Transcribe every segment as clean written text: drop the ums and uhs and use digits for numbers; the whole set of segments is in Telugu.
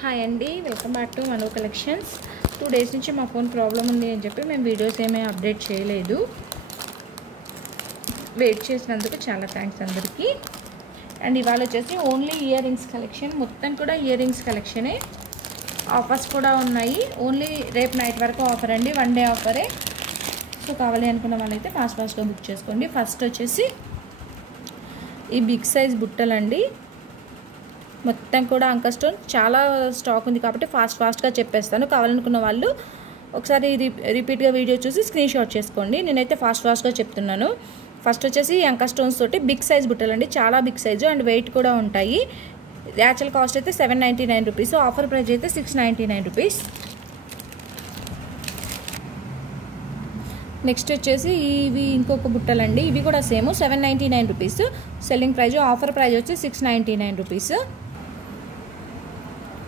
హాయ్ అండి, welcome back to Mano collections. 2 days నుంచి మా ఫోన్ ప్రాబ్లం ఉంది అని చెప్పి మేము వీడియోస్ ఏమీ అప్డేట్ చేయలేదు. వెయిట్ చేసినందుకు చాలా థ్యాంక్స్ అందరికీ. అండ్ ఇవాళ వచ్చేసి ఓన్లీ ఇయర్ రింగ్స్ కలెక్షన్, మొత్తం కూడా ఇయర్ రింగ్స్ కలెక్షనే. ఆఫర్స్ కూడా ఉన్నాయి. ఓన్లీ రేపు నైట్ వరకు ఆఫర్ అండి, 1 డే ఆఫరే. సో కావాలి అనుకున్న వాళ్ళైతే ఫాస్ట్గా బుక్ చేసుకోండి. ఫస్ట్ వచ్చేసి ఈ బిగ్ సైజ్ బుట్టలండి, మొత్తం కూడా అంక స్టోన్. చాలా స్టాక్ ఉంది కాబట్టి ఫాస్ట్గా చెప్పేస్తాను. కావాలనుకున్న వాళ్ళు ఒకసారి రిపీట్గా వీడియో చూసి స్క్రీన్ షాట్ చేసుకోండి. నేనైతే ఫాస్ట్గా చెప్తున్నాను. ఫస్ట్ వచ్చేసి అంక స్టోన్స్ తోటి బిగ్ సైజ్ బుట్టలండి, చాలా బిగ్ సైజు అండ్ వెయిట్ కూడా ఉంటాయి. యాక్చువల్ కాస్ట్ అయితే 799 రూపీస్, ఆఫర్ ప్రైస్ అయితే 699 రూపీస్. నెక్స్ట్ వచ్చేసి ఇవి ఇంకొక బుట్టలండి, ఇవి కూడా same 799 rupees selling praise, offer praise వచ్చి 699 రూపీస్.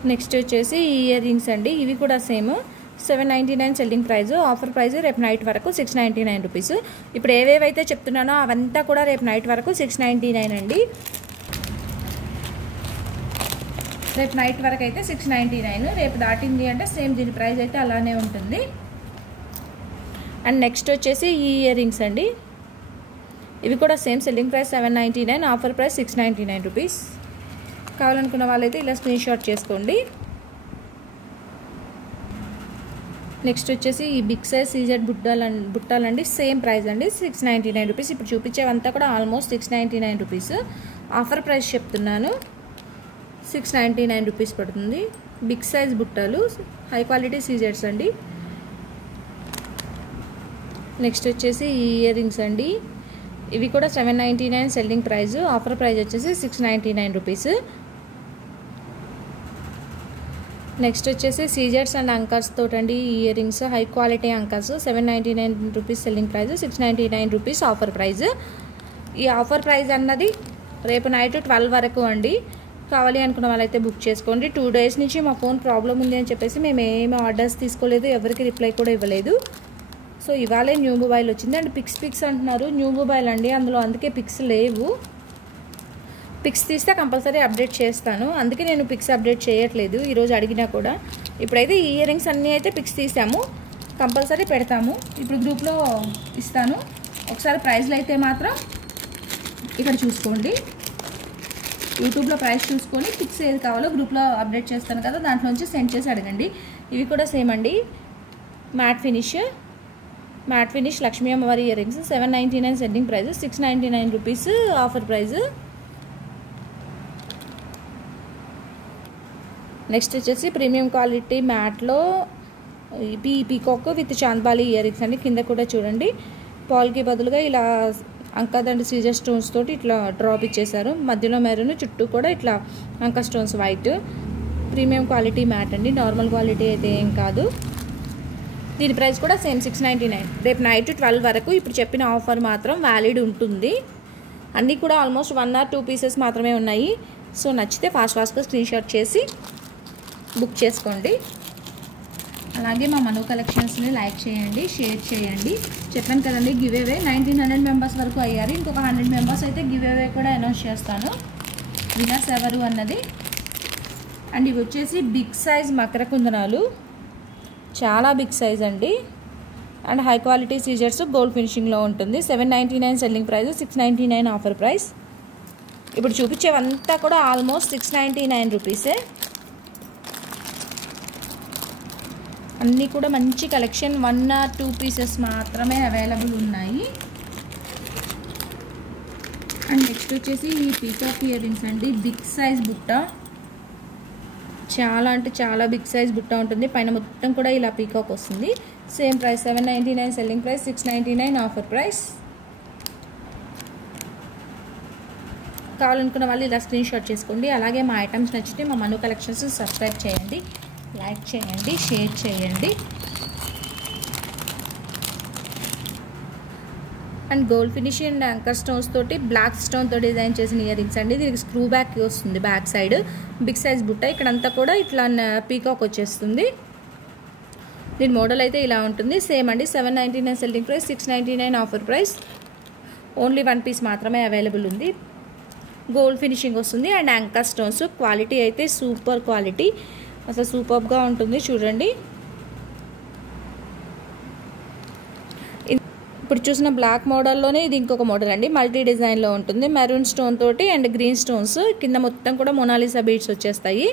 నెక్స్ట్ వచ్చేసి ఇయర్ రింగ్స్ అండి, ఇవి కూడా same 799 selling praise, offer praise రేపు నైట్ వరకు 699 రూపీస్. ఇప్పుడు ఏవేవైతే చెప్తున్నానో అవంతా కూడా రేపు నైట్ వరకు 699 అండి. రేపు నైట్ వరకు అయితే 699, రేపు దాటింది అంటే సేమ్ దీని ప్రైస్ అయితే అలానే ఉంటుంది. అండ్ నెక్స్ట్ వచ్చేసి ఈ ఇయర్ రింగ్స్ అండి, ఇవి కూడా same selling price 799, offer price 699 rupees. కావాలనుకున్న వాళ్ళైతే ఇలా స్క్రీన్ షాట్ చేసుకోండి. నెక్స్ట్ వచ్చేసి ఈ బిగ్ సైజ్ సీజెడ్ బుట్టాలండి, సేమ్ ప్రైస్ అండి 699 రూపీస్. ఇప్పుడు చూపించేవంతా కూడా ఆల్మోస్ట్ 699 రూపీస్. ఆఫర్ ప్రైస్ చెప్తున్నాను, 699 రూపీస్ పడుతుంది. బిగ్ సైజ్ బుట్టాలు, హై క్వాలిటీ సీజెడ్స్ అండి. నెక్స్ట్ వచ్చేసి ఈ ఇయర్ రింగ్స్ అండి, ఇవి కూడా 799 సెల్లింగ్ ప్రైస్, ఆఫర్ ప్రైస్ వచ్చేసి 699 రూపీస్. నెక్స్ట్ వచ్చేసి సీజెడ్స్ అండ్ అంకర్స్ తోటండి earrings, high quality anchors, 799 rupees selling price, 699 rupees offer price. ఈ ఆఫర్ ప్రైస్ అన్నది రేపు నైట్ 12 వరకు అండి. కావాలి అనుకున్న వాళ్ళైతే బుక్ చేసుకోండి. 2 డేస్ నుంచి మా ఫోన్ ప్రాబ్లం ఉంది అని చెప్పేసి మేము ఏమి ఆర్డర్స్ తీసుకోలేదు, ఎవరికి రిప్లై కూడా ఇవ్వలేదు. సో ఇవాళే న్యూ మొబైల్ వచ్చింది. అండ్ పిక్స్ అంటున్నారు, న్యూ మొబైల్ అండి, అందులో అందుకే పిక్స్ లేవు. పిక్స్ తీస్తే కంపల్సరీ అప్డేట్ చేస్తాను, అందుకే నేను పిక్స్ అప్డేట్ చేయట్లేదు ఈరోజు అడిగినా కూడా. ఇప్పుడైతే ఈ ఇయర్ రింగ్స్ అన్నీ అయితే పిక్స్ తీసాము, కంపల్సరీ పెడతాము. ఇప్పుడు గ్రూప్లో ఇస్తాను, ఒకసారి ప్రైస్లు అయితే మాత్రం ఇక్కడ చూసుకోండి. యూట్యూబ్లో ప్రైస్ చూసుకొని పిక్స్ ఏది కావాలో గ్రూప్లో అప్డేట్ చేస్తాను కదా, దాంట్లోంచి సెండ్ చేసి అడగండి. ఇవి కూడా సేమ్ అండి, మ్యాట్ ఫినిష్ లక్ష్మీ అమ్మవారి earrings, 799 selling price, 699 rupees offer price. Next వచ్చేసి ప్రీమియం క్వాలిటీ మ్యాట్లో peacock with chandbali earrings అండి. కింద కూడా చూడండి, పాల్కి బదులుగా ఇలా అంకదండి సీజర్ స్టోన్స్ తోటి ఇట్లా డ్రాప్ ఇచ్చేసారు, మధ్యలో మెరూన్, చుట్టూ కూడా ఇట్లా అంక stones white. Premium quality mat అండి, నార్మల్ క్వాలిటీ అయితే ఏం కాదు. దీని ప్రైస్ కూడా సేమ్ 699, రేపు నైట్ 12 వరకు. ఇప్పుడు చెప్పిన ఆఫర్ మాత్రం వ్యాలిడ్ ఉంటుంది. అన్నీ కూడా ఆల్మోస్ట్ 1 or 2 పీసెస్ మాత్రమే ఉన్నాయి. సో నచ్చితే ఫాస్ట్గా స్క్రీన్ షాట్ చేసి బుక్ చేసుకోండి. అలాగే మా మనో కలెక్షన్స్ని లైక్ చేయండి, షేర్ చేయండి. చెప్పాను కదండి, గివ్ అవే 1900 మెంబర్స్ వరకు అయ్యారు. ఇంకొక 100 మెంబర్స్ అయితే గివ్ అవే కూడా అనౌన్స్ చేస్తాను, విన్నర్స్ ఎవరు అన్నది. అండ్ ఇవి వచ్చేసి బిగ్ సైజ్ మకర కుందనాలు, చాలా బిగ్ సైజ్ అండి. And high quality scissors, gold ఫినిషింగ్లో ఉంటుంది. 799 సెల్లింగ్ ప్రైస్, 699 ఆఫర్ ప్రైస్. ఇప్పుడు చూపించేవంతా కూడా ఆల్మోస్ట్ 699 రూపీసే. అన్నీ కూడా మంచి కలెక్షన్, 1 or 2 పీసెస్ మాత్రమే అవైలబుల్ ఉన్నాయి. అండ్ నెక్స్ట్ వచ్చేసి ఈ పీకాక్ ఇయర్ రింగ్స్ అండి, బిగ్ సైజ్ బుట్ట, చాలా అంటే చాలా బిగ్ సైజ్ బుట్ట ఉంటుంది. పైన మొత్తం కూడా ఇలా పీకాక్ వస్తుంది. Same price 799 selling price, 699 offer price. కావాలనుకున్న వాళ్ళు ఇలా స్క్రీన్ షాట్ చేసుకోండి. అలాగే మా ఐటమ్స్ నచ్చితే మా మనో కలెక్షన్స్ సబ్స్క్రైబ్ చేయండి, లైక్ చేయండి, షేర్ చేయండి. And gold finish and anchor stones తోటి బ్లాక్ స్టోన్తో డిజైన్ చేసిన ఇయర్ రింగ్స్ అండి. దీనికి స్క్రూ బ్యాక్ వస్తుంది బ్యాక్ సైడ్, బిగ్ సైజ్ బుట్ట. ఇక్కడంతా కూడా ఇట్లా పీకాక్ వచ్చేస్తుంది. దీని మోడల్ అయితే ఇలా ఉంటుంది. సేమ్ అండి, 799 selling price, 699 offer price. Only 1 piece మాత్రమే అవైలబుల్ ఉంది. గోల్డ్ ఫినిషింగ్ వస్తుంది అండ్ యాంకర్ స్టోన్స్. క్వాలిటీ అయితే సూపర్ క్వాలిటీ. అసలు సూపర్గా ఉంటుంది చూడండి. ఇప్పుడు చూసిన బ్లాక్ మోడల్లోనే ఇది ఇంకొక మోడల్ అండి, మల్టీ డిజైన్లో ఉంటుంది. మెరూన్ స్టోన్ తోటి అండ్ గ్రీన్ స్టోన్స్, కింద మొత్తం కూడా మొనాలిసా బీడ్స్ వచ్చేస్తాయి.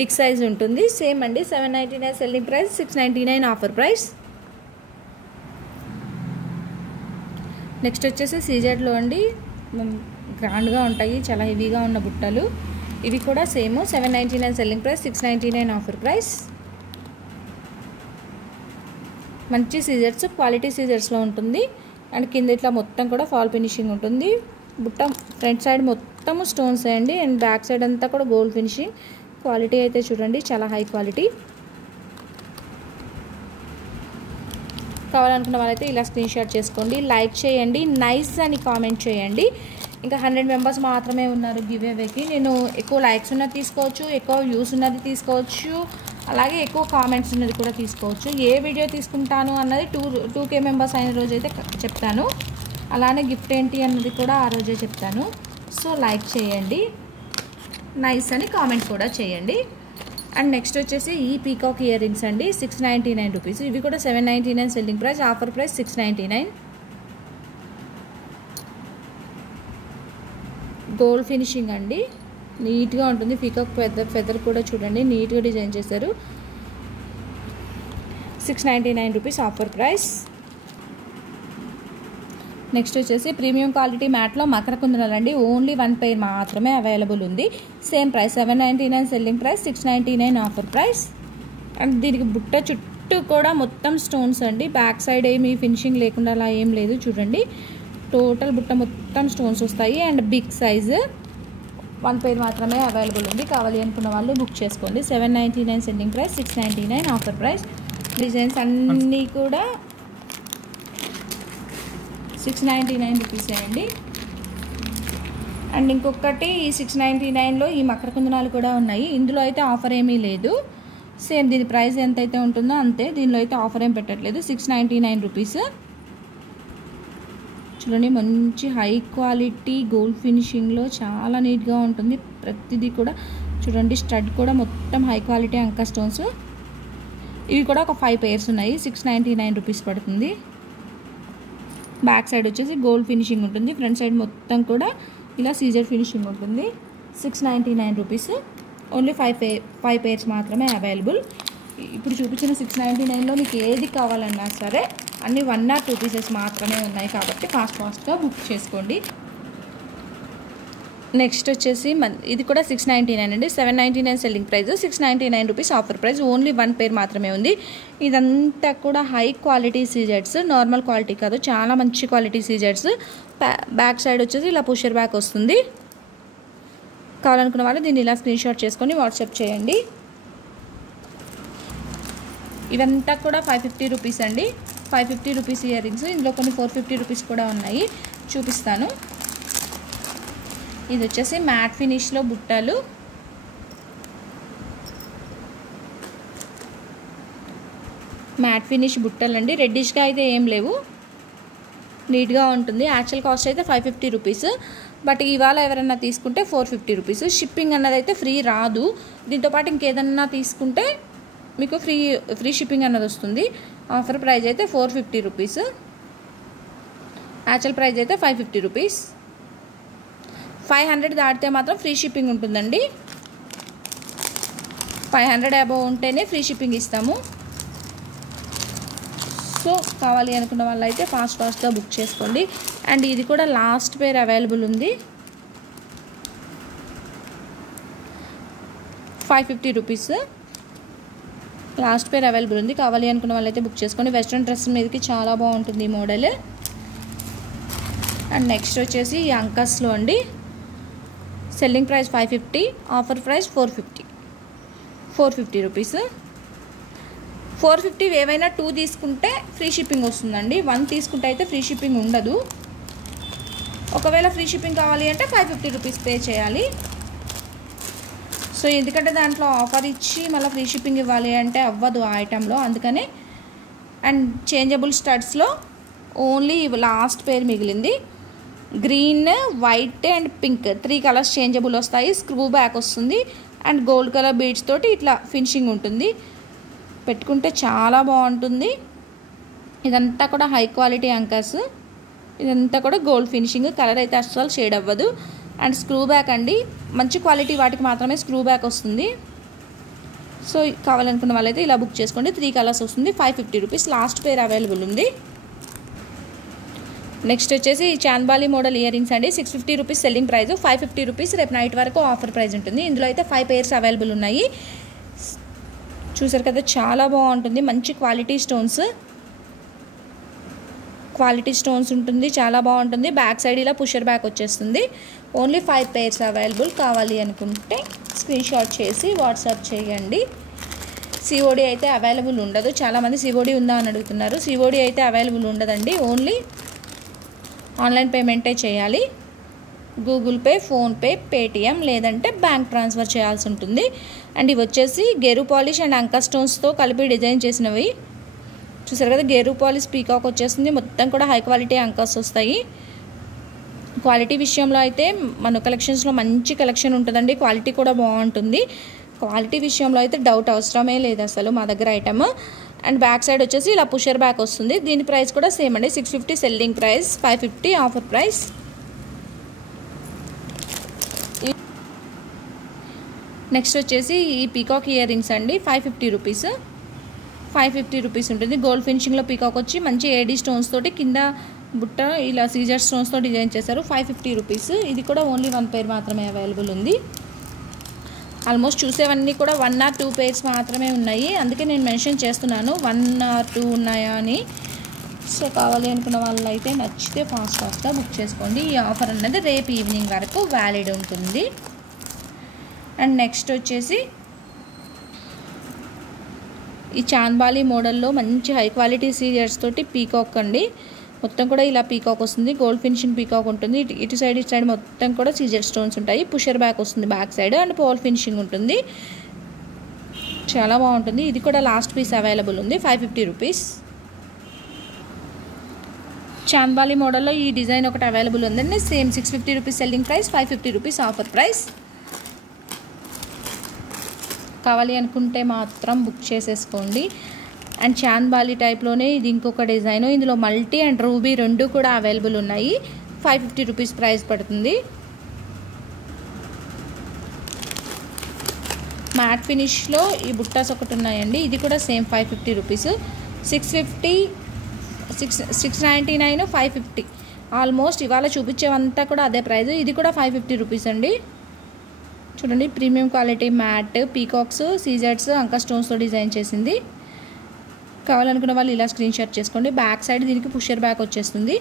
బిగ్ సైజ్ ఉంటుంది. సేమ్ అండి, 799 selling price, 699 offer price. Next వచ్చేసి సీజెడ్లో అండి, గ్రాండ్గా ఉంటాయి, చాలా హెవీగా ఉన్న బుట్టలు. ఇవి కూడా same 799 selling price, 699 offer price. మంచి సీజర్స్, క్వాలిటీ సీజర్స్లో ఉంటుంది. అండ్ కింద ఇట్లా మొత్తం కూడా ఫాల్ ఫినిషింగ్ ఉంటుంది. బుట్ట ఫ్రంట్ సైడ్ మొత్తం స్టోన్స్ అండి, అండ్ బ్యాక్ సైడ్ అంతా కూడా గోల్డ్ ఫినిషింగ్. క్వాలిటీ అయితే చూడండి చాలా హై క్వాలిటీ. కావాలనుకున్న వాళ్ళైతే ఇలా స్క్రీన్ షాట్ చేసుకోండి, లైక్ చేయండి, నైస్ అని కామెంట్ చేయండి. ఇంకా 100 మెంబర్స్ మాత్రమే ఉన్నారు గివ్ అవేకి. నేను ఎక్కువ లైక్స్ ఉన్నది తీసుకోవచ్చు, ఎక్కువ వ్యూస్ ఉన్నది తీసుకోవచ్చు, అలాగే ఎక్కువ కామెంట్స్ ఉన్నది కూడా తీసుకోవచ్చు. ఏ వీడియో తీసుకుంటాను అన్నది 2K మెంబర్స్ అయిన రోజు అయితే చెప్తాను. అలానే గిఫ్ట్ ఏంటి అన్నది కూడా ఆ రోజే చెప్తాను. సో లైక్ చేయండి, నైస్ అని కామెంట్ కూడా చేయండి. అండ్ నెక్స్ట్ వచ్చేసి ఈ పీకాక్ ఇయర్ రింగ్స్ అండి, 699 రూపీస్. ఇవి కూడా 799 selling price, offer price 699. Gold finishing అండి, నీట్గా ఉంటుంది. పీకాక్ ఫెదర్ కూడా చూడండి నీట్గా డిజైన్ చేశారు. 699 రూపీస్ ఆఫర్ ప్రైస్. నెక్స్ట్ వచ్చేసి ప్రీమియం క్వాలిటీ మ్యాట్లో మకర కుందనాలు అండి, ఓన్లీ 1 పెయిర్ మాత్రమే అవైలబుల్ ఉంది. Same price 799 selling price, 699 offer price. And దీనికి బుట్ట చుట్టూ కూడా మొత్తం స్టోన్స్ అండి, బ్యాక్ సైడ్ ఏమి ఫినిషింగ్ లేకుండా అలా ఏం లేదు చూడండి. టోటల్ బుట్ట మొత్తం స్టోన్స్ వస్తాయి. అండ్ బిగ్ సైజు 1 పెయిర్ మాత్రమే అవైలబుల్ ఉంది. కావాలి అనుకున్న వాళ్ళు బుక్ చేసుకోండి. 799 selling price, 699 offer price. Designs అన్నీ కూడా 699 రూపీసే అండి. అండ్ ఇంకొకటి ఈ 699లో ఈ మకర కుందనాలు కూడా ఉన్నాయి. ఇందులో అయితే ఆఫర్ ఏమీ లేదు, సేమ్ దీని ప్రైస్ ఎంతైతే ఉంటుందో అంతే. దీనిలో అయితే ఆఫర్ ఏం పెట్టట్లేదు. 699 రూపీస్. చూడండి మంచి హై క్వాలిటీ గోల్డ్ ఫినిషింగ్లో చాలా నీట్గా ఉంటుంది ప్రతిదీ కూడా. చూడండి స్టడ్ కూడా మొత్తం హై క్వాలిటీ అంకా స్టోన్స్. ఇవి కూడా ఒక 5 పెయిర్స్ ఉన్నాయి. 699 రూపీస్ పడుతుంది. బ్యాక్ సైడ్ వచ్చేసి గోల్డ్ ఫినిషింగ్ ఉంటుంది, ఫ్రంట్ సైడ్ మొత్తం కూడా ఇలా సీజర్ ఫినిషింగ్ ఉంటుంది. 699 రూపీస్. ఓన్లీ 5 పెయిర్స్ మాత్రమే అవైలబుల్. ఇప్పుడు చూపించిన 699లో మీకు ఏది కావాలన్నా సరే అన్ని 1 or 2 పీసెస్ మాత్రమే ఉన్నాయి కాబట్టి ఫాస్ట్గా బుక్ చేసుకోండి. నెక్స్ట్ వచ్చేసి ఇది కూడా 699 అండి, 799 selling price, 699 rupees offer price. Only 1 pair మాత్రమే ఉంది. ఇదంతా కూడా హై క్వాలిటీ సీజెట్స్, నార్మల్ క్వాలిటీ కాదు, చాలా మంచి క్వాలిటీ సీజెట్స్. బ్యాక్ సైడ్ వచ్చేసి ఇలా పుషర్ బ్యాక్ వస్తుంది. కావాలనుకున్న వాళ్ళు దీన్ని ఇలా స్క్రీన్ షాట్ చేసుకొని వాట్సాప్ చేయండి. ఇవంతా కూడా 550 రూపీస్ అండి, 550 రూపీస్ ఇయర్ రింగ్స్. ఇందులో కొన్ని 450 రూపీస్ కూడా ఉన్నాయి, చూపిస్తాను. ఇది వచ్చేసి మ్యాట్ ఫినిష్లో బుట్టలు. మ్యాట్ ఫినిష్ బుట్టలు అండి, రెడ్డిష్గా అయితే ఏం లేవు, నీట్గా ఉంటుంది. యాక్చువల్ కాస్ట్ అయితే 550 రూపీస్, బట్ ఇవాళ ఎవరైనా తీసుకుంటే 450 రూపీస్. షిప్పింగ్ అన్నది అయితే ఫ్రీ రాదు. దీంతోపాటు ఇంకేదన్నా తీసుకుంటే మీకు ఫ్రీ షిప్పింగ్ అన్నది వస్తుంది. ఆఫర్ ప్రైస్ అయితే 450 రూపీస్, యాక్చువల్ ప్రైస్ అయితే 550 రూపీస్. 500 దాటితే మాత్రం ఫ్రీ షిప్పింగ్ ఉంటుందండి. 500 అబోవ్ ఉంటేనే ఫ్రీ షిప్పింగ్ ఇస్తాము. సో కావాలి అనుకున్న వాళ్ళు అయితే ఫాస్ట్గా బుక్ చేసుకోండి. అండ్ ఇది కూడా లాస్ట్ పేర్ అవైలబుల్ ఉంది, 550 రూపీస్ లాస్ట్ పేర్ అవైలబుల్ ఉంది. కావాలి అనుకున్న వాళ్ళైతే బుక్ చేసుకోండి. వెస్ట్రన్ డ్రెస్ మీదకి చాలా బాగుంటుంది ఈ మోడల్. అండ్ నెక్స్ట్ వచ్చేసి ఈ అంకస్లో అండి, selling price 550, offer price 450 rupees. 450 ఏవైనా 2 తీసుకుంటే ఫ్రీ షిప్పింగ్ వస్తుందండి. 1 తీసుకుంటే అయితే ఫ్రీ షిప్పింగ్ ఉండదు. ఒకవేళ ఫ్రీ షిప్పింగ్ కావాలి అంటే 550 రూపీస్ పే చేయాలి. సో ఎందుకంటే దాంట్లో ఆఫర్ ఇచ్చి మళ్ళీ ఫ్రీ షిప్పింగ్ ఇవ్వాలి అంటే అవ్వదు ఆ ఐటెంలో, అందుకనే. అండ్ చేంజబుల్ స్టడ్స్లో ఓన్లీ లాస్ట్ పేర్ మిగిలింది. Green, white and pink 3 colours changeable వస్తాయి. స్క్రూ బ్యాక్ వస్తుంది. అండ్ గోల్డ్ కలర్ బీడ్స్ తోటి ఇట్లా ఫినిషింగ్ ఉంటుంది. పెట్టుకుంటే చాలా బాగుంటుంది. ఇదంతా కూడా హై క్వాలిటీ అంకర్స్. ఇదంతా కూడా గోల్డ్ ఫినిషింగ్. కలర్ అయితే అస్సలు షేడ్ అవ్వదు. అండ్ స్క్రూ బ్యాక్ అండి, మంచి క్వాలిటీ వాటికి మాత్రమే స్క్రూ బ్యాక్ వస్తుంది. సో కావాలనుకున్న వాళ్ళైతే ఇలా బుక్ చేసుకోండి. 3 కలర్స్ వస్తుంది. 550 రూపీస్. లాస్ట్ పేర్ అవైలబుల్ ఉంది. నెక్స్ట్ వచ్చేసి చాంద్బాలి మోడల్ ఇయర్ రింగ్స్ అండి. 650 రూపీస్ సెల్లింగ్ ప్రైస్, 550 రూపీస్ రేపు నైట్ వరకు ఆఫర్ ప్రైస్ ఉంటుంది. ఇందులో అయితే 5 పేర్స్ అవైలబుల్ ఉన్నాయి. చూసారు కదా, చాలా బాగుంటుంది. మంచి క్వాలిటీ స్టోన్స్ ఉంటుంది. చాలా బాగుంటుంది. బ్యాక్ సైడ్ ఇలా పుషర్ బ్యాక్ వచ్చేస్తుంది. Only 5 pairs available. కావాలి అనుకుంటే స్క్రీన్ షాట్ చేసి వాట్సాప్ చేయండి. సిఓడి అయితే అవైలబుల్ ఉండదు. చాలామంది సిఓడి ఉందా అని అడుగుతున్నారు. సిఓడి అయితే అవైలబుల్ ఉండదండి. ఓన్లీ ఆన్లైన్ పేమెంటే చేయాలి. గూగుల్ పే, ఫోన్పే, పేటిఎం లేదంటే బ్యాంక్ ట్రాన్స్ఫర్ చేయాల్సి ఉంటుంది. అండ్ ఇవి వచ్చేసి గెరు పాలిష్ అండ్ అంకర్ స్టోన్స్తో కలిపి డిజైన్ చేసినవి. చూసారు కదా, గెరు పాలిష్ పీకాక్ వచ్చేస్తుంది. మొత్తం కూడా హై క్వాలిటీ అంకర్స్ వస్తాయి. క్వాలిటీ విషయంలో అయితే మన కలెక్షన్స్లో మంచి కలెక్షన్ ఉంటుందండి. క్వాలిటీ కూడా బాగుంటుంది. క్వాలిటీ విషయంలో అయితే డౌట్ అవసరమే లేదు అసలు మా దగ్గర ఐటమ్. అండ్ బ్యాక్ సైడ్ వచ్చేసి ఇలా పుషర్ బ్యాక్ వస్తుంది. దీని ప్రైస్ కూడా సేమ్ అండి. 650 selling price, 550 offer price. Next వచ్చేసి ఈ పీకాక్ ఇయర్ రింగ్స్ అండి. 550 రూపీస్. 550 రూపీస్ ఉంటుంది. గోల్డ్ ఫినిషింగ్లో పీకాక్ వచ్చి మంచి ఏడీ స్టోన్స్ తోటి కింద బుట్ట ఇలా సీజర్ స్టోన్స్తో డిజైన్ చేశారు. 550 రూపీస్. ఇది కూడా ఓన్లీ 1 పేర్ మాత్రమే అవైలబుల్ ఉంది. ఆల్మోస్ట్ చూసేవన్నీ కూడా 1 or 2 పేర్స్ మాత్రమే ఉన్నాయి. అందుకే నేను మెన్షన్ చేస్తున్నాను 1 or 2 ఉన్నాయా అని. సో కావాలి అనుకున్న వాళ్ళు అయితే నచ్చితే ఫాస్ట్గా బుక్ చేసుకోండి. ఈ ఆఫర్ అన్నది రేపు ఈవినింగ్ వరకు వ్యాలిడ్ ఉంటుంది. అండ్ నెక్స్ట్ వచ్చేసి ఈ చాంద్బాలి మోడల్లో మంచి హై క్వాలిటీ సీజర్స్ తోటి పీకాక్ అండి. మొత్తం కూడా ఇలా పీకాక్ వస్తుంది. గోల్డ్ ఫినిషింగ్ పీకాక్ ఉంటుంది. ఇటు సైడ్ మొత్తం కూడా సీజర్ స్టోన్స్ ఉంటాయి. పుషర్ బ్యాక్ వస్తుంది back side. And pole finishing ఉంటుంది. చాలా బాగుంటుంది. ఇది కూడా లాస్ట్ పీస్ అవైలబుల్ ఉంది. 550 రూపీస్. చాంద్బాలి మోడల్లో ఈ డిజైన్ ఒకటి అవైలబుల్ ఉందండి. Same 650 rupees selling price, 550 rupees offer price. కావాలి అనుకుంటే మాత్రం బుక్ చేసేసుకోండి. అండ్ చాంద్బాలి టైప్లోనే ఇది ఇంకొక డిజైన్. ఇందులో మల్టీ అండ్ రూబీ రెండు కూడా అవైలబుల్ ఉన్నాయి. 550 రూపీస్ ప్రైస్ పడుతుంది. మ్యాట్ ఫినిష్లో ఈ బుట్టాస్ ఒకటి ఉన్నాయండి. ఇది కూడా సేమ్ 550 రూపీస్. 650, 699, 550. ఆల్మోస్ట్ ఇవాళ చూపించేవంతా కూడా అదే ప్రైస్. ఇది కూడా 550 రూపీస్ అండి. చూడండి, ప్రీమియం క్వాలిటీ మ్యాట్, పీకాక్స్, సీజర్స్, అంకర్ స్టోన్స్తో డిజైన్ చేసింది. కావాలనుకున్న వాళ్ళు ఇలా స్క్రీన్ షాట్ చేసుకోండి. బ్యాక్ సైడ్ దీనికి పుషర్ బ్యాక్ వచ్చేస్తుంది.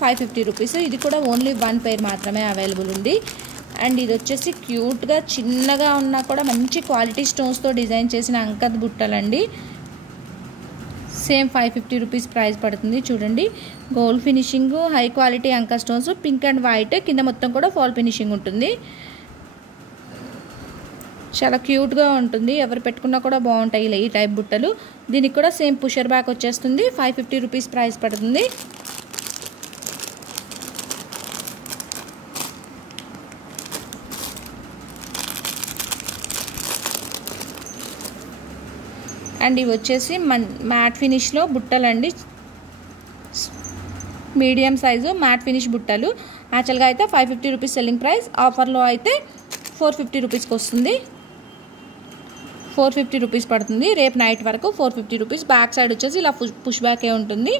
550 రూపీస్. ఇది కూడా ఓన్లీ 1 పేర్ మాత్రమే అవైలబుల్ ఉంది. అండ్ ఇది వచ్చేసి క్యూట్గా చిన్నగా ఉన్నా కూడా మంచి క్వాలిటీ స్టోన్స్తో డిజైన్ చేసిన అంకర్ బుట్టలండి. సేమ్ 550 రూపీస్ ప్రైస్ పడుతుంది. చూడండి, gold finishing, high quality anchor stones, pink and white, కింద మొత్తం కూడా ఫాల్ ఫినిషింగ్ ఉంటుంది. చాలా క్యూట్గా ఉంటుంది. ఎవరు పెట్టుకున్నా కూడా బాగుంటాయి ఈ టైప్ బుట్టలు. దీనికి కూడా సేమ్ పుషర్ బ్యాక్ వచ్చేస్తుంది. 550 రూపీస్ ప్రైస్ పడుతుంది. అండ్ ఇవి వచ్చేసి మ్యాట్ ఫినిష్లో బుట్టలండి. మీడియం సైజు మ్యాట్ ఫినిష్ బుట్టలు. యాక్చువల్గా అయితే 550 రూపీస్ సెల్లింగ్ ప్రైస్. ఆఫర్లో అయితే 450 రూపీస్కి వస్తుంది. 450 రూపీస్ పడుతుంది. రేపు నైట్ వరకు 450 రూపీస్. బ్యాక్ సైడ్ వచ్చేసి ఇలా పుష్ బ్యాకే ఉంటుంది.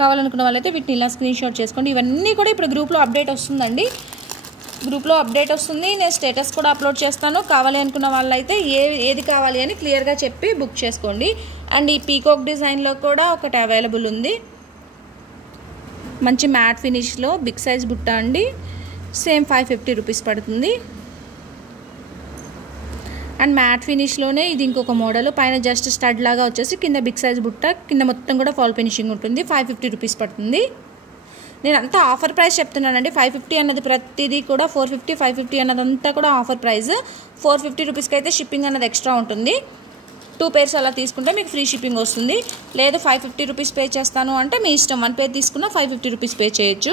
కావాలనుకున్న వాళ్ళైతే వీటిని ఇలా స్క్రీన్ షాట్ చేసుకోండి. ఇవన్నీ కూడా ఇప్పుడు గ్రూప్లో అప్డేట్ వస్తుందండి. గ్రూప్లో అప్డేట్ వస్తుంది. నేను స్టేటస్ కూడా అప్లోడ్ చేస్తాను. కావాలి అనుకున్న వాళ్ళైతే ఏది కావాలి అని క్లియర్గా చెప్పి బుక్ చేసుకోండి. అండ్ ఈ పీకాక్ డిజైన్లో కూడా ఒకటి అవైలబుల్ ఉంది. మంచి మ్యాట్ ఫినిష్లో బిగ్ సైజ్ బుట్ట అండి. సేమ్ 550 రూపీస్ పడుతుంది. అండ్ మ్యాట్ ఫినిష్లోనే ఇది ఇంకొక మోడల్. పైన జస్ట్ స్టడ్ లాగా వచ్చేసి కింద బిగ్ సైజ్ బుట్ట, కింద మొత్తం కూడా ఫాల్ ఫినిషింగ్ ఉంటుంది. 550 రూపీస్ పడుతుంది. నేను అంతా ఆఫర్ ప్రైస్ చెప్తున్నానండి. 550 అన్నది ప్రతిదీ కూడా 450, 550 అన్నదంతా కూడా ఆఫర్ ప్రైస్. 450 రూపీస్కి అయితే షిప్పింగ్ అన్నది ఎక్స్ట్రా ఉంటుంది. 2 pairs అలా తీసుకుంటే మీకు ఫ్రీ షిప్పింగ్ వస్తుంది. లేదు 550 రూపీస్ పే చేస్తాను అంటే మీ ఇష్టం, 1 pair తీసుకున్నా 550 రూపీస్ పే చేయొచ్చు.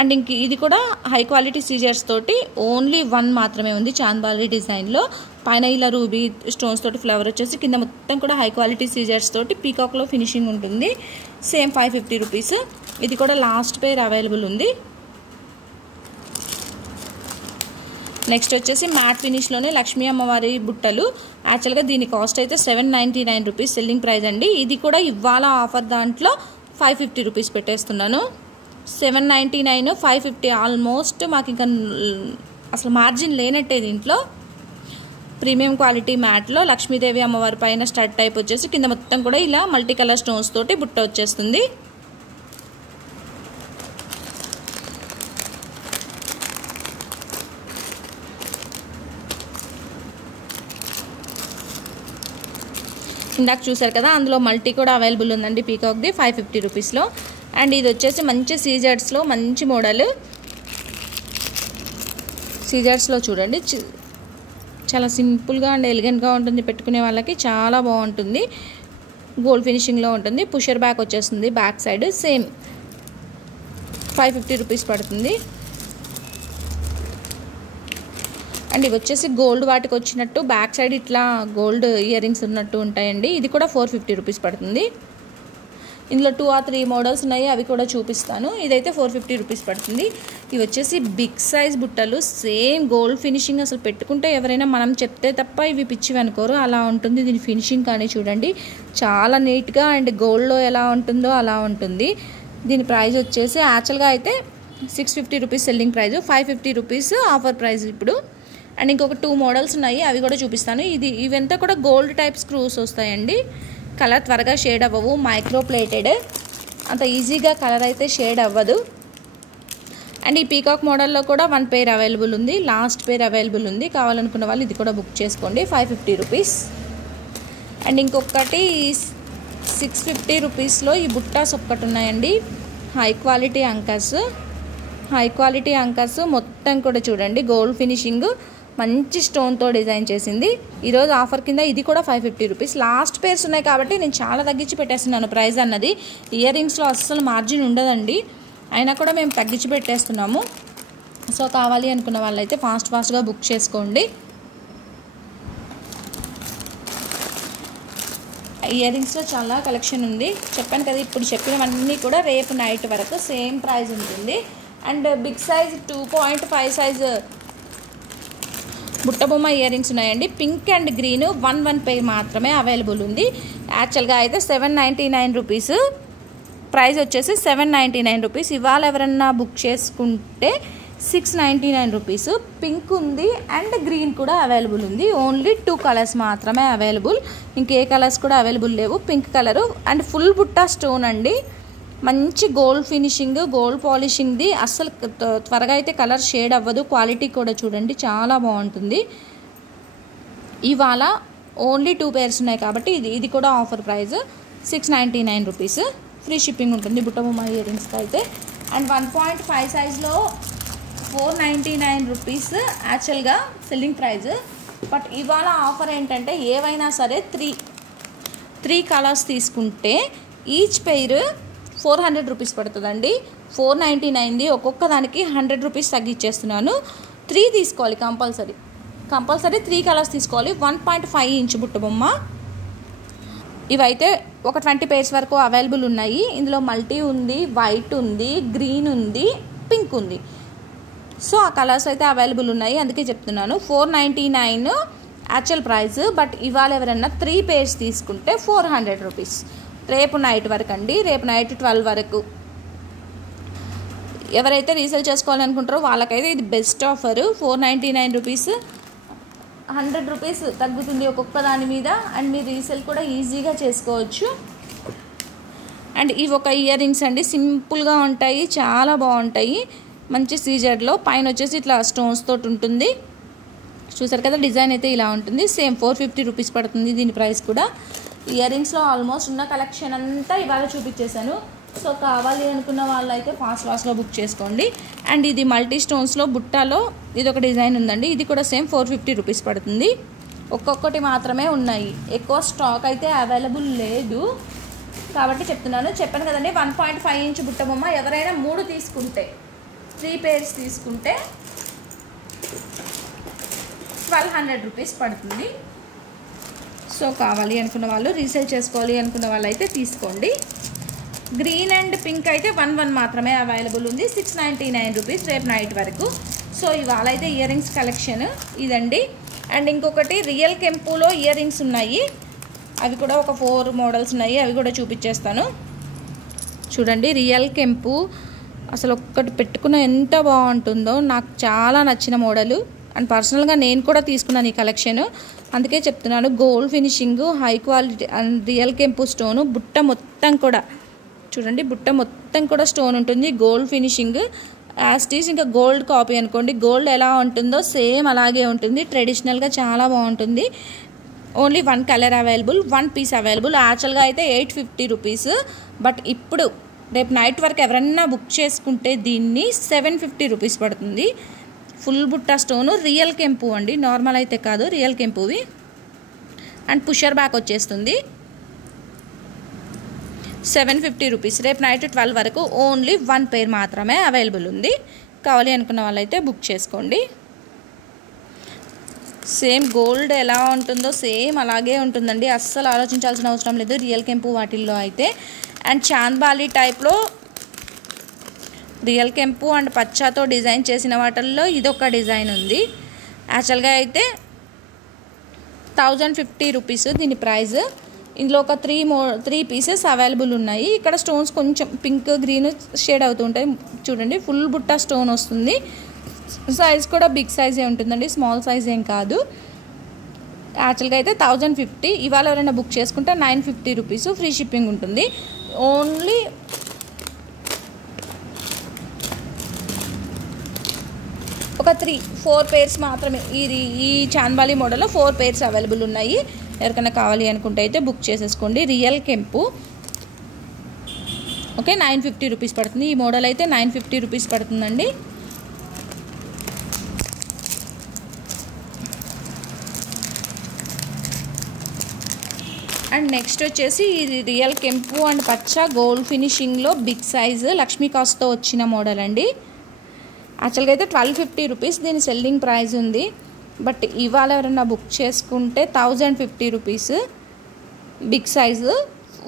అండ్ ఇంక ఇది కూడా హై క్వాలిటీ సీజర్స్ తోటి ఓన్లీ 1 మాత్రమే ఉంది చాంద్బాలి డిజైన్లో. పైన ఇలా రూబీ స్టోన్స్ తోటి ఫ్లవర్ వచ్చేసి కింద మొత్తం కూడా హై క్వాలిటీ సీజర్స్ తోటి పీకాక్లో ఫినిషింగ్ ఉంటుంది. Same 550 rupees. ఇది కూడా లాస్ట్ పేర్ అవైలబుల్ ఉంది. నెక్స్ట్ వచ్చేసి మ్యాట్ ఫినిష్లోనే లక్ష్మీ అమ్మవారి బుట్టలు. యాక్చువల్గా దీని కాస్ట్ అయితే 799 రూపీస్ సెల్లింగ్ ప్రైస్ అండి. ఇది కూడా ఇవాళ ఆఫర్ దాంట్లో 550 రూపీస్ పెట్టేస్తున్నాను. 799 550 ఆల్మోస్ట్ మాకు ఇంకా అసలు మార్జిన్ లేనట్టే దీంట్లో. ప్రీమియం క్వాలిటీ మ్యాట్లో లక్ష్మీదేవి అమ్మవారి పైన స్టడ్ టైప్ వచ్చేసి కింద మొత్తం కూడా ఇలా మల్టీ కలర్ స్టోన్స్ తోటి బుట్ట వచ్చేస్తుంది. ఇందాక చూసారు కదా, అందులో మల్టీ కూడా అవైలబుల్ ఉందండి పీకాక్ది 550 రూపీస్లో. అండ్ ఇది వచ్చేసి మంచి సీజర్స్లో మంచి మోడల్. సీజర్స్లో చూడండి చాలా సింపుల్గా అండ్ ఎలిగెంట్గా ఉంటుంది, పెట్టుకునే వాళ్ళకి చాలా బాగుంటుంది. గోల్డ్ ఫినిషింగ్లో ఉంటుంది. పుషర్ బ్యాక్ వచ్చేస్తుంది బ్యాక్ సైడ్. సేమ్ 550 రూపీస్ పడుతుంది. అండ్ ఇవి వచ్చేసి గోల్డ్ వాటికి వచ్చినట్టు బ్యాక్ సైడ్ ఇట్లా గోల్డ్ ఇయర్ రింగ్స్ ఉన్నట్టు ఉంటాయండి. ఇది కూడా 450 రూపీస్ పడుతుంది. ఇందులో 2 or 3 మోడల్స్ ఉన్నాయి, అవి కూడా చూపిస్తాను. ఇదైతే 450 రూపీస్ పడుతుంది. ఇవి వచ్చేసి బిగ్ సైజ్ బుట్టలు, సేమ్ గోల్డ్ ఫినిషింగ్. అసలు పెట్టుకుంటే ఎవరైనా మనం చెప్తే తప్ప ఇవి పిచ్చివి అనుకోరు, అలా ఉంటుంది దీని ఫినిషింగ్. కానీ చూడండి చాలా నీట్గా అండ్ గోల్డ్లో ఎలా ఉంటుందో అలా ఉంటుంది. దీని ప్రైస్ వచ్చేసి యాక్చువల్గా అయితే 650 rupees selling price, 550 rupees offer price ఇప్పుడు. అండ్ ఇంకొక 2 మోడల్స్ ఉన్నాయి, అవి కూడా చూపిస్తాను. ఇవంతా కూడా గోల్డ్ టైప్ స్క్రూస్ వస్తాయండి. కలర్ త్వరగా షేడ్ అవ్వవు, మైక్రో ప్లేటెడ్, అంత ఈజీగా కలర్ అయితే షేడ్ అవ్వదు. అండ్ ఈ పీకాక్ మోడల్లో కూడా 1 pair అవైలబుల్ ఉంది, లాస్ట్ పేర్ అవైలబుల్ ఉంది. కావాలనుకున్న వాళ్ళు ఇది కూడా బుక్ చేసుకోండి, 550 రూపీస్. అండ్ ఇంకొకటి 650 రూపీస్లో ఈ బుట్టాస్ ఒక్కటి ఉన్నాయండి. హై క్వాలిటీ అంకర్స్ మొత్తం కూడా చూడండి గోల్డ్ ఫినిషింగ్, మంచి స్టోన్తో డిజైన్ చేసింది. ఈరోజు ఆఫర్ కింద ఇది కూడా 550 రూపీస్. లాస్ట్ పేర్స్ ఉన్నాయి కాబట్టి నేను చాలా తగ్గించి పెట్టేస్తున్నాను ప్రైస్ అన్నది. ఇయర్ రింగ్స్లో అస్సలు మార్జిన్ ఉండదండి, అయినా కూడా మేము తగ్గించి పెట్టేస్తున్నాము. సో కావాలి అనుకున్న వాళ్ళైతే ఫాస్ట్గా బుక్ చేసుకోండి. ఇయర్ రింగ్స్లో చాలా కలెక్షన్ ఉంది. చెప్పాను కదా, ఇప్పుడు చెప్పినవన్నీ కూడా రేపు నైట్ వరకు సేమ్ ప్రైస్ ఉంటుంది. అండ్ బిగ్ సైజ్ 2.5 సైజ్ బుట్టబొమ్మ ఇయర్ రింగ్స్ ఉన్నాయండి. పింక్ అండ్ గ్రీన్ 1 pair మాత్రమే అవైలబుల్ ఉంది. యాక్చువల్గా అయితే 799 రూపీస్, ప్రైస్ వచ్చేసి 799 రూపీస్. ఇవాళ ఎవరన్నా బుక్ చేసుకుంటే 699 రూపీస్. పింక్ ఉంది అండ్ గ్రీన్ కూడా అవైలబుల్ ఉంది. ఓన్లీ 2 కలర్స్ మాత్రమే అవైలబుల్, ఇంకే కలర్స్ కూడా అవైలబుల్ లేవు. పింక్ కలరు అండ్ ఫుల్ బుట్ట స్టోన్ అండి, మంచి గోల్డ్ ఫినిషింగ్, గోల్డ్ పాలిషింగ్ది. అస్సలు త్వరగా అయితే కలర్ షేడ్ అవ్వదు. క్వాలిటీ కూడా చూడండి చాలా బాగుంటుంది. ఇవాళ ఓన్లీ 2 pairs ఉన్నాయి కాబట్టి ఇది కూడా offer price 699 rupees. Free shipping ఉంటుంది బుట్టబొమ్మ ఇయర్ రింగ్స్కి అయితే. అండ్ 1.5 సైజ్లో 499 రూపీస్ యాక్చువల్గా సెల్లింగ్ ప్రైస్. బట్ ఇవాళ ఆఫర్ ఏంటంటే ఏవైనా సరే 3 కలర్స్ తీసుకుంటే ఈచ్ పెయిర్ 400 రూపీస్ పడుతుందండి. 499ది ఒక్కొక్క దానికి 100 రూపీస్ తగ్గిచ్చేస్తున్నాను. 3 తీసుకోవాలి కంపల్సరీ 3 కలర్స్ తీసుకోవాలి. 1.5 ఇంచ్ బుట్టబొమ్మ. ఇవైతే ఒక 20 pairs వరకు అవైలబుల్ ఉన్నాయి. ఇందులో మల్టీ ఉంది, వైట్ ఉంది, గ్రీన్ ఉంది, పింక్ ఉంది. సో ఆ కలర్స్ అయితే అవైలబుల్ ఉన్నాయి, అందుకే చెప్తున్నాను. 499 యాక్చువల్ ప్రైస్. బట్ ఇవాళ ఎవరైనా 3 pairs తీసుకుంటే 400 రూపీస్. రేపు నైట్ వరకు అండి, రేపు నైట్ 12 వరకు. ఎవరైతే రీసేల్ చేసుకోవాలనుకుంటారో వాళ్ళకైతే ఇది బెస్ట్ ఆఫర్. 499 రూపీస్, 100 రూపీస్ తగ్గుతుంది ఒక్కొక్క దాని మీద. అండ్ మీరు రీసేల్ కూడా ఈజీగా చేసుకోవచ్చు. అండ్ ఇవి ఒక ఇయర్ రింగ్స్ అండి, సింపుల్గా ఉంటాయి, చాలా బాగుంటాయి. మంచి సీజర్లో పైన వచ్చేసి ఇట్లా స్టోన్స్ తోటి ఉంటుంది. చూసారు కదా, డిజైన్ అయితే ఇలా ఉంటుంది. సేమ్ 450 రూపీస్ పడుతుంది దీని ప్రైస్ కూడా. ఇయర్ రింగ్స్లో ఆల్మోస్ట్ ఉన్న కలెక్షన్ అంతా ఇవాళ చూపించేశాను. సో కావాలి అనుకున్న వాళ్ళు అయితే ఫాస్ట్గా బుక్ చేసుకోండి. అండ్ ఇది మల్టీ స్టోన్స్లో బుట్టాలో ఇది ఒక డిజైన్ ఉందండి, ఇది కూడా సేమ్ 450 రూపీస్ పడుతుంది. ఒక్కొక్కటి మాత్రమే ఉన్నాయి, ఎక్కువ స్టాక్ అయితే అవైలబుల్ లేదు కాబట్టి చెప్తున్నాను. చెప్పాను కదండి 1.5 ఇంచ్ బుట్ట బొమ్మ ఎవరైనా 3 తీసుకుంటే 3 పేర్స్ తీసుకుంటే 1200 రూపీస్ పడుతుంది. సో కావాలి అనుకున్న వాళ్ళు, రీసేల్ చేసుకోవాలి అనుకున్న వాళ్ళు అయితే తీసుకోండి. గ్రీన్ అండ్ పింక్ అయితే 1 మాత్రమే అవైలబుల్ ఉంది, 699 రూపీస్ రేపు నైట్ వరకు. సో ఇవాళ అయితే ఇయర్ రింగ్స్ కలెక్షన్ ఇదండి. అండ్ ఇంకొకటి రియల్ కెంపులో ఇయర్ రింగ్స్ ఉన్నాయి, అవి కూడా ఒక 4 మోడల్స్ ఉన్నాయి, అవి కూడా చూపించేస్తాను. చూడండి రియల్ కెంపు అసలు ఒక్కటి పెట్టుకున్న ఎంత బాగుంటుందో, నాకు చాలా నచ్చిన మోడలు. అండ్ పర్సనల్గా నేను కూడా తీసుకున్నాను ఈ కలెక్షన్, అందుకే చెప్తున్నాను. Gold finishing, high quality and real కెంపు స్టోను. బుట్ట మొత్తం కూడా చూడండి, బుట్ట మొత్తం కూడా స్టోన్ ఉంటుంది, గోల్డ్ ఫినిషింగ్ యాస్టీస్. ఇంకా గోల్డ్ కాపీ అనుకోండి, గోల్డ్ ఎలా ఉంటుందో సేమ్ అలాగే ఉంటుంది. ట్రెడిషనల్గా చాలా బాగుంటుంది. Only 1 colour available, 1 piece available. యాక్చువల్గా అయితే 850 రూపీస్, బట్ ఇప్పుడు రేపు నైట్ వరకు ఎవరన్నా బుక్ చేసుకుంటే దీన్ని 750 రూపీస్ పడుతుంది. ఫుల్ బుట్ట స్టోను, రియల్ కెంపు అండి, నార్మల్ అయితే కాదు, రియల్ కెంపువి. అండ్ పుషర్ బ్యాక్ వచ్చేస్తుంది. 750 రూపీస్. రేపు నైట్ 12 వరకు ఓన్లీ 1 పేర్ మాత్రమే అవైలబుల్ ఉంది. కావాలి అనుకున్న వాళ్ళైతే బుక్ చేసుకోండి. సేమ్ గోల్డ్ ఎలా ఉంటుందో సేమ్ అలాగే ఉంటుందండి, అస్సలు ఆలోచించాల్సిన అవసరం లేదు రియల్ కెంపు వాటిల్లో అయితే. అండ్ చాంద్బాలి టైప్లో రియల్ కెంపు అండ్ పచ్చాతో డిజైన్ చేసిన వాటిల్లో ఇదొక డిజైన్ ఉంది. యాక్చువల్గా అయితే 1050 రూపీస్ దీని ప్రైస్. ఇందులో ఒక 3 పీసెస్ అవైలబుల్ ఉన్నాయి. ఇక్కడ స్టోన్స్ కొంచెం పింక్ గ్రీన్ షేడ్ అవుతుంటాయి. చూడండి ఫుల్ బుట్ట స్టోన్ వస్తుంది. సైజ్ కూడా బిగ్ సైజే ఉంటుందండి, స్మాల్ సైజ్ ఏం కాదు. యాక్చువల్గా అయితే 1050. ఇవాళ ఎవరైనా బుక్ చేసుకుంటే 950 రూపీస్, ఫ్రీ షిప్పింగ్ ఉంటుంది. ఓన్లీ ఒక 4 పేర్స్ మాత్రమే ఈ చాంద్బాలి మోడల్లో 4 పేర్స్ అవైలబుల్ ఉన్నాయి. ఎవరికైనా కావాలి అనుకుంటే అయితే బుక్ చేసేసుకోండి. రియల్ కెంపు ఓకే, 950 రూపీస్ పడుతుంది. ఈ మోడల్ అయితే 950 రూపీస్ పడుతుందండి. అండ్ నెక్స్ట్ వచ్చేసి ఇది రియల్ కెంపు అండ్ పచ్చ గోల్డ్ ఫినిషింగ్లో బిగ్ సైజు లక్ష్మీ కాస్ట్తో వచ్చిన మోడల్ అండి. యాక్చువల్గా అయితే 1250 రూపీస్ దీని సెల్లింగ్ ప్రైస్ ఉంది, బట్ ఇవాళ ఎవరైనా బుక్ చేసుకుంటే 1050 రూపీస్. బిగ్ సైజు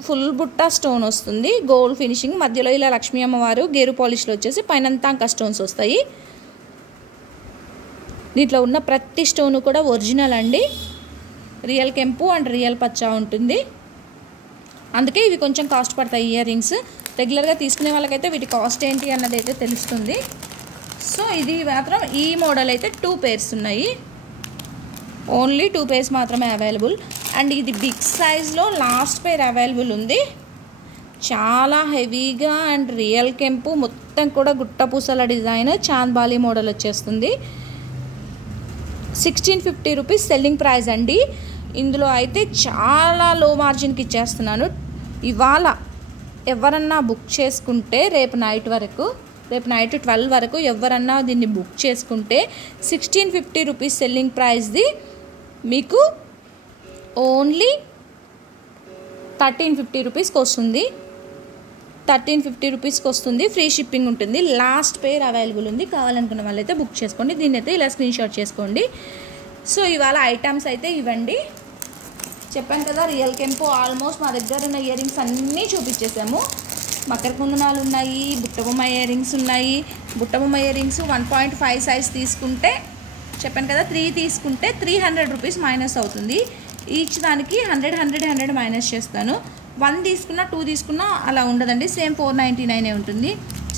ఫుల్ బుట్ట స్టోన్ వస్తుంది, గోల్డ్ ఫినిషింగ్, మధ్యలో ఇలా లక్ష్మీ అమ్మవారు గేరు పాలిష్లో వచ్చేసి పైనంతా అంక స్టోన్స్ వస్తాయి. దీంట్లో ఉన్న ప్రతి స్టోను కూడా ఒరిజినల్ అండి. రియల్ కెంపు అండ్ రియల్ పచ్చ ఉంటుంది, అందుకే ఇవి కొంచెం కాస్ట్ పడతాయి ఇయర్ రింగ్స్. రెగ్యులర్గా తీసుకునే వాళ్ళకైతే వీటి కాస్ట్ ఏంటి అన్నది అయితే తెలుస్తుంది. సో ఇది మాత్రం ఈ మోడల్ అయితే 2 పేర్స్ ఉన్నాయి, ఓన్లీ 2 పేర్స్ మాత్రమే అవైలబుల్. అండ్ ఇది బిగ్ సైజ్లో లాస్ట్ పేర్ అవైలబుల్ ఉంది. చాలా హెవీగా అండ్ రియల్ కెంపు మొత్తం కూడా గుట్టపూసల డిజైన్ చాంద్బాలి మోడల్ వచ్చేస్తుంది. 1650 రూపీస్ సెల్లింగ్ ప్రైస్ అండి. ఇందులో అయితే చాలా లో మార్జిన్కి ఇచ్చేస్తున్నాను. ఇవాళ ఎవరన్నా బుక్ చేసుకుంటే రేపు నైట్ 12 వరకు ఎవరన్నా దీన్ని బుక్ చేసుకుంటే 1650 రూపీస్ సెల్లింగ్ ప్రైస్ది మీకు ఓన్లీ 1350 రూపీస్కి వస్తుంది. 1350 రూపీస్కి వస్తుంది, ఫ్రీ షిప్పింగ్ ఉంటుంది. లాస్ట్ పేర్ అవైలబుల్ ఉంది, కావాలనుకున్న వాళ్ళైతే బుక్ చేసుకోండి. దీన్ని అయితే ఇలా స్క్రీన్ షాట్ చేసుకోండి. సో ఇవాళ ఐటమ్స్ అయితే ఇవ్వండి. చెప్పాను కదా రియల్ కెంపు ఆల్మోస్ట్ మా దగ్గర ఉన్న ఇయర్ రింగ్స్ అన్నీ చూపించేసాము. మకర కుందనాలు ఉన్నాయి, బుట్టబొమ్మ ఇయర్ రింగ్స్ ఉన్నాయి. బుట్టబొమ్మ ఇయర్ రింగ్స్ 1.5 సైజ్ తీసుకుంటే చెప్పాను కదా 3 తీసుకుంటే 300 రూపీస్ మైనస్ అవుతుంది. ఈచ్ దానికి 100 మైనస్ చేస్తాను. 1 తీసుకున్నా 2 తీసుకున్నా అలా ఉండదండి, సేమ్ 499 ఉంటుంది.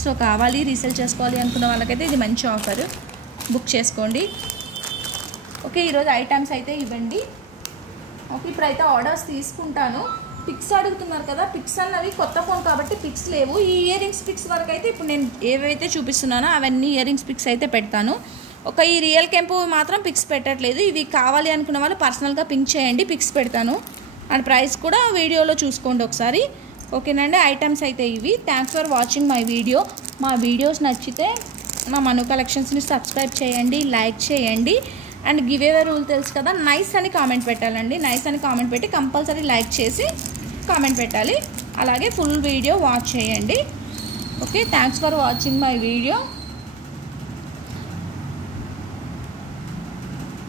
సో కావాలి రీసేల్ చేసుకోవాలి అనుకున్న వాళ్ళకైతే ఇది మంచి ఆఫర్, బుక్ చేసుకోండి. ఓకే, ఈరోజు ఐటమ్స్ అయితే ఇవ్వండి. ఓకే, ఇప్పుడైతే ఆర్డర్స్ తీసుకుంటాను. పిక్స్ అడుగుతున్నారు కదా, పిక్స్ అన్నవి కొత్త ఫోన్ కాబట్టి పిక్స్ లేవు. ఈ ఇయర్ రింగ్స్ పిక్స్ వరకు అయితే ఇప్పుడు నేను ఏవైతే చూపిస్తున్నానో అవన్నీ ఇయర్ రింగ్స్ పిక్స్ అయితే పెడతాను. ఈ రియల్ కెంపు మాత్రం పిక్స్ పెట్టట్లేదు. ఇవి కావాలి అనుకున్న వాళ్ళు పర్సనల్గా పింక్ చేయండి, పిక్స్ పెడతాను. అండ్ ప్రైస్ కూడా వీడియోలో చూసుకోండి ఒకసారి. ఓకేనండి, ఐటమ్స్ అయితే ఇవి. Thanks for watching my video. మా వీడియోస్ నచ్చితే మా మను కలెక్షన్స్ని సబ్స్క్రైబ్ చేయండి, లైక్ చేయండి. అండ్ గివ్ అవే రూల్ తెలుసు కదా, నైస్ అని కామెంట్ పెట్టాలండి. నైస్ అని కామెంట్ పెట్టి కంపల్సరీ లైక్ చేసి కామెంట్ పెట్టాలి. అలాగే ఫుల్ వీడియో వాచ్ చేయండి. Okay, thanks for watching my video.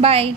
Bye.